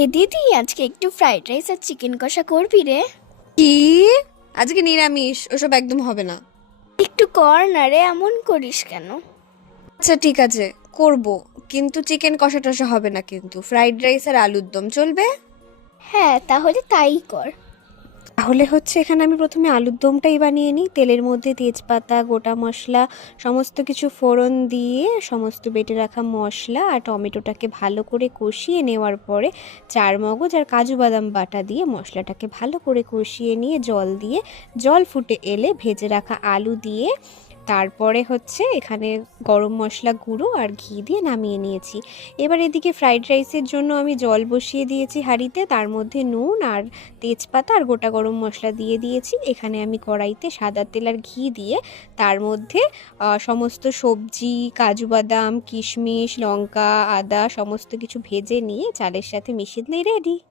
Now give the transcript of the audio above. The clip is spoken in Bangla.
এ দিদি, আজকে একটু ফ্রাইড রাইস আর চিকেন কষা করবি রে? কি? আজকে নিরামিষ, ওসব একদম হবে না। একটু কর না রে, এমন করিস কেন? আচ্ছা ঠিক আছে, করব। কিন্তু চিকেন কষা টষা হবে না, কিন্তু ফ্রাইড রাইস আর আলুর দম চলবে। হ্যাঁ, তাহলে তাই কর। তাহলে হচ্ছে এখানে আমি প্রথমে আলুর দমটাই বানিয়ে নিই। তেলের মধ্যে তেজপাতা, গোটা মশলা, সমস্ত কিছু ফোড়ন দিয়ে সমস্ত বেটে রাখা মশলা আর টমেটোটাকে ভালো করে কষিয়ে নেওয়ার পরে চারমগজ আর কাজু বাদাম বাটা দিয়ে মশলাটাকে ভালো করে কষিয়ে নিয়ে জল ফুটে এলে ভেজে রাখা আলু দিয়ে তারপরে হচ্ছে এখানে গরম মশলা গুঁড়ো আর ঘি দিয়ে নামিয়ে নিয়েছি। এবার এদিকে ফ্রাইড রাইসের জন্য আমি জল বসিয়ে দিয়েছি হাঁড়িতে, তার মধ্যে নুন আর তেজপাতা আর গোটা গরম মশলা দিয়ে দিয়েছি। এখানে আমি কড়াইতে সাদা তেল আর ঘি দিয়ে তার মধ্যে সমস্ত সবজি, কাজু বাদাম, কিশমিশ, লঙ্কা, আদা সমস্ত কিছু ভেজে নিয়ে চালের সাথে মিশিয়ে দিলেই রেডি।